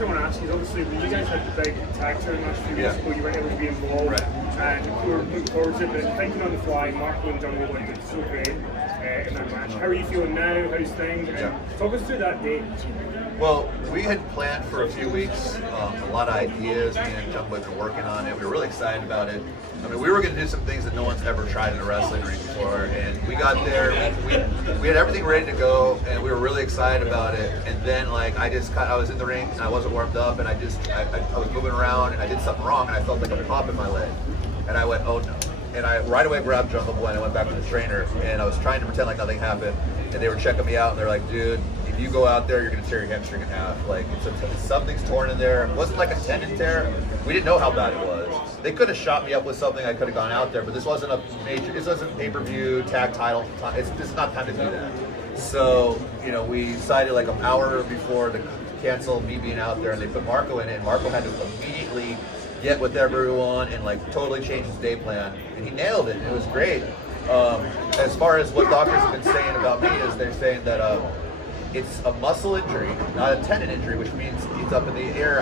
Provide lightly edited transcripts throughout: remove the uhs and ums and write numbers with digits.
I want to ask you, obviously, when you guys had the big tag team match a few weeks ago, you weren't able to be involved, and we were looking forward to it, but thinking on the fly, Marco and Jungle Boy did so great in that match. How are you feeling now? How's things? Talk us through that day. Well, we had planned for a few weeks, a lot of ideas. Me and Jungle Boy were working on it. We were really excited about it. I mean, we were going to do some things that no one's ever tried in a wrestling ring before, and we got there. We had everything ready to go, and we were really excited about it. And then, like, I was in the ring and I wasn't warmed up, and I was moving around and I did something wrong, and I felt like a pop in my leg, and I went, oh no. And I right away grabbed Jungle Boy and I went back to the trainer, and I was trying to pretend like nothing happened, and they were checking me out, and they're like, dude, if you go out there, you're going to tear your hamstring in half. Like, something's torn in there. It wasn't like a tendon tear. We didn't know how bad it was. They could have shot me up with something. I could have gone out there, but this wasn't pay-per-view, tag title. It's not time to do that. So, you know, we decided like an hour before to cancel me being out there, and they put Marco in it, and Marco had to immediately get with everyone and like totally change his day plan, and he nailed it. It was great. As far as what doctors have been saying about me is they're saying that it's a muscle injury, not a tendon injury, which means it's up in the air.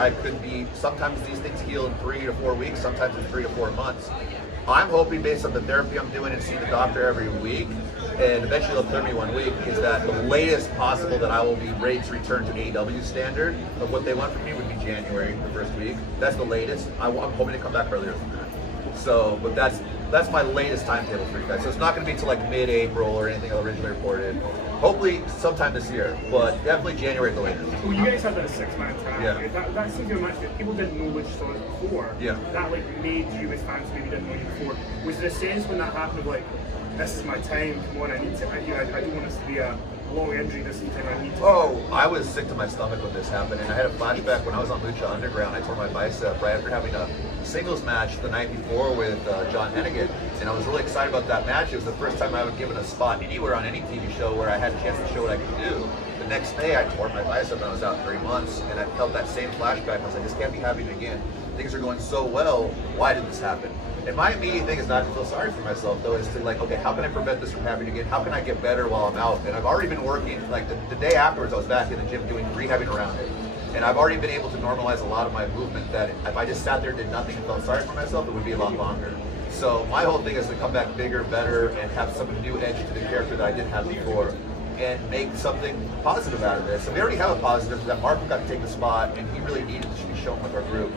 Sometimes these things heal in 3 to 4 weeks, sometimes in 3 to 4 months. I'm hoping, based on the therapy I'm doing and seeing the doctor every week, and eventually they'll clear me 1 week, is that the latest possible that I will be ready to return to AEW standard of what they want from me would be January, the first week. That's the latest. I'm hoping to come back earlier than that. So, but that's my latest timetable for you guys. So it's not going to be until like mid-April or anything originally reported. Hopefully sometime this year, but definitely January at the latest. Well, you guys had that 6-man tag. Yeah. That seems to be a match that people didn't know Luchasaurus before. Yeah. That like made you as fans maybe didn't know you before. Was there a sense when that happened of like, this is my time, come on, I don't want this to be a long injury, this is the time I need to. Oh, I was sick to my stomach when this happened, and I had a flashback when I was on Lucha Underground. I tore my bicep right after having a singles match the night before with John Hennigan, and I was really excited about that match. It was the first time I was given a spot anywhere on any TV show where I had a chance to show what I could do. The next day, I tore my bicep and I was out 3 months, and I felt that same flashback. I was like, this can't be happening again. Things are going so well. Why did this happen? And my immediate thing is not to feel sorry for myself, though, is to like, okay, how can I prevent this from happening again? How can I get better while I'm out? And I've already been working, like the day afterwards, I was back in the gym doing rehabbing around it. And I've already been able to normalize a lot of my movement that if I just sat there and did nothing and felt sorry for myself, it would be a lot longer. So my whole thing is to come back bigger, better, and have some new edge to the character that I didn't have before, and make something positive out of this. And we already have a positive that Marco got to take the spot, and he really needed to be shown with our group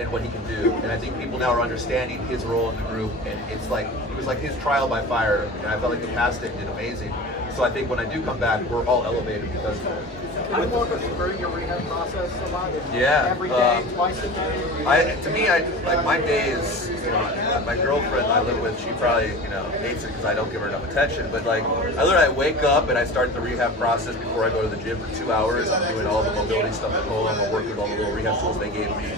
and what he can do. And I think people now are understanding his role in the group, and it was like his trial by fire, and I felt like the casting did amazing. So I think when I do come back, we're all elevated because of it. Can you walk us through your rehab process a lot? Yeah. Every day, twice a day? To me, like my days, you know, my girlfriend I live with, she probably, you know, hates it because I don't give her enough attention. But like, I wake up and I start the rehab process before I go to the gym for 2 hours. I'm doing all the mobility stuff at home. I'm working with all the little rehab tools they gave me.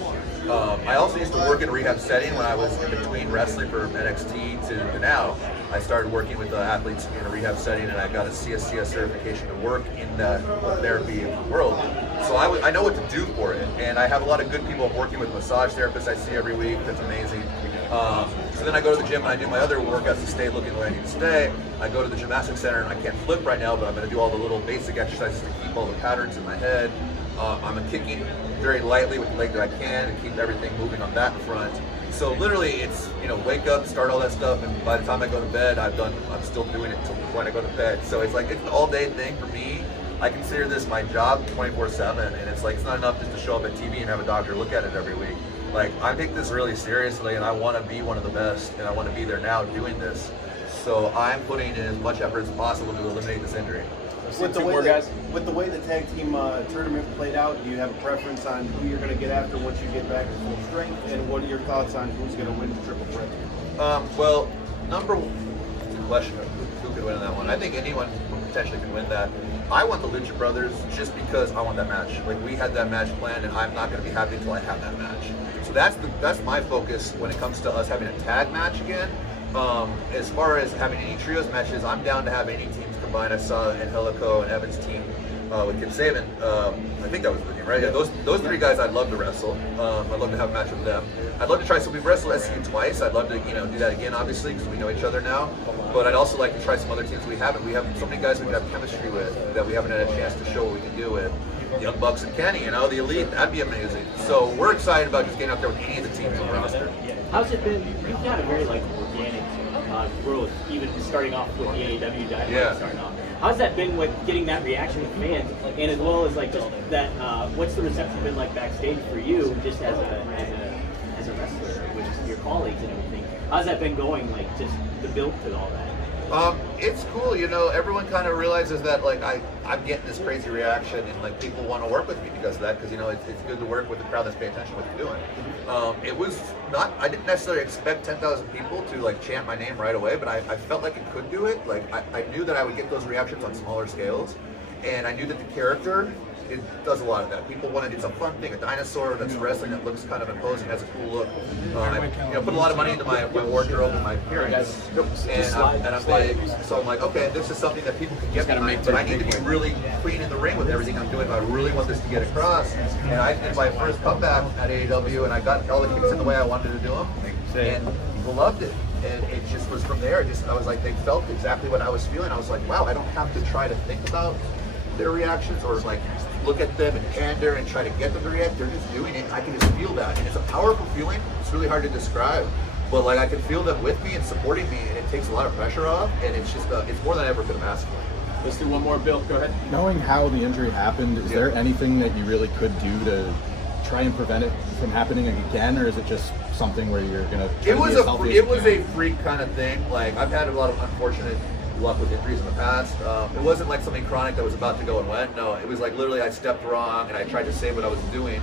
I also used to work in a rehab setting when I was in between wrestling for NXT to now. I started working with athletes in a rehab setting, and I got a CSCS certification to work in the therapy world. So I know what to do for it, and I have a lot of good people I'm working with, massage therapists I see every week. That's amazing. So then I go to the gym and I do my other workouts to stay looking the way I need to stay. I go to the gymnastics center, and I can't flip right now, but I'm going to do all the little basic exercises to keep all the patterns in my head. I'm kicking very lightly with the leg that I can and keep everything moving on that front. So literally it's, you know, wake up, start all that stuff, and by the time I go to bed, I'm still doing it until when I go to bed. So it's like, it's an all day thing for me. I consider this my job 24/7, and it's like, it's not enough just to show up at TV and have a doctor look at it every week. Like, I take this really seriously, and I want to be one of the best, and I want to be there now doing this. So I'm putting in as much effort as possible to eliminate this injury. With the way the tag team tournament played out, do you have a preference on who you're going to get after once you get back to full strength? And what are your thoughts on who's going to win the triple threat? Well, number one, the question of who could win in that one. I think anyone potentially can win that. I want the Lucha Brothers just because I want that match. Like, we had that match planned, and I'm not going to be happy until I have that match. So that's my focus when it comes to us having a tag match again. As far as having any trios matches, I'm down to have any teams combined. I saw Angelico and Evan's team with Kip Saban. I think that was the name, right? Yeah, those three guys I'd love to wrestle. I'd love to have a match with them. I'd love to try, so we've wrestled SCU twice. I'd love to, you know, do that again, obviously, because we know each other now. But I'd also like to try some other teams we haven't. We have so many guys we could have chemistry with that we haven't had a chance to show what we can do with. Young Bucks and Kenny, the elite, that'd be amazing. So we're excited about just getting out there with any of the teams on the roster. How's it been? You've got a very organic growth, even starting off with the AEW Dynamite starting off. How's that been with getting that reaction with fans, and as well as just that? What's the reception been like backstage for you, just as a wrestler with your colleagues and everything? How's that been going? Just the build to all that. It's cool, everyone kind of realizes that I'm getting this crazy reaction and people want to work with me because of that, because it's good to work with the crowd that's paying attention to what you're doing. It was not, I didn't necessarily expect 10,000 people to chant my name right away, but I felt like it could do it. I knew that I would get those reactions on smaller scales, and I knew that the character, it does a lot of that. People want it's a fun thing, a dinosaur that's wrestling that looks kind of imposing, has a cool look. I put a lot of money into my wardrobe and my appearance, and I'm big, so I'm like, okay, this is something that people can get behind, but I need to be really clean in the ring with everything I'm doing. I really want this to get across, and I did my first comeback at AEW, and I got all the kicks in the way I wanted to do them, and people loved it. And it just was from there. I was like, they felt exactly what I was feeling. I was like, wow, I don't have to try to think about their reactions or look at them and pander and try to get them to react. They're just doing it. I can just feel that, and it's a powerful feeling. It's really hard to describe, but I can feel them with me and supporting me, and it takes a lot of pressure off, and it's just it's more than I ever could have asked for. Let's do one more, Bill. Go ahead. Knowing how the injury happened, is there anything that you really could do to try and prevent it from happening again, or is it just something where you're gonna? It was a freak kind of thing. I've had a lot of unfortunate luck with injuries in the past. It wasn't something chronic that was about to go and went. No, it was literally I stepped wrong and I tried to say what I was doing,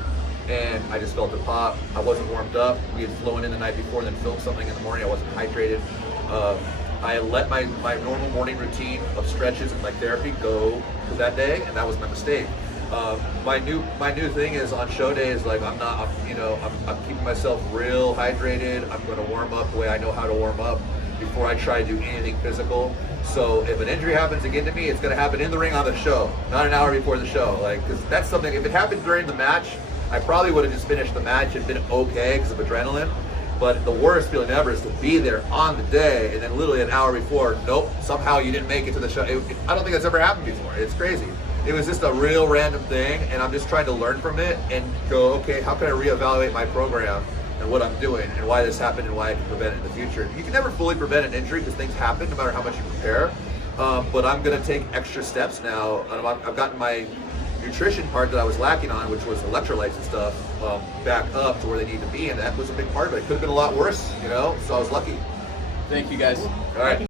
and I just felt it pop. I wasn't warmed up. We had flown in the night before, then filmed something in the morning. I wasn't hydrated. I let my normal morning routine of stretches and therapy go for that day, and that was my mistake. My new thing is on show days, I'm keeping myself real hydrated. I'm going to warm up the way I know how to warm up before I try to do anything physical. So if an injury happens again to me, it's going to happen in the ring on the show, not an hour before the show. Because that's something, if it happened during the match, I probably would have just finished the match and been okay because of adrenaline. But the worst feeling ever is to be there on the day and then literally an hour before, nope, somehow you didn't make it to the show. I don't think that's ever happened before. It's crazy. It was just a real random thing, and I'm just trying to learn from it and go, okay, how can I reevaluate my program and what I'm doing and why this happened and why I can prevent it in the future. You can never fully prevent an injury because things happen no matter how much you prepare, but I'm going to take extra steps now. I've gotten my nutrition part that I was lacking on, which was electrolytes and stuff, back up to where they need to be, and that was a big part of it. It could have been a lot worse, so I was lucky. Thank you, guys. All right.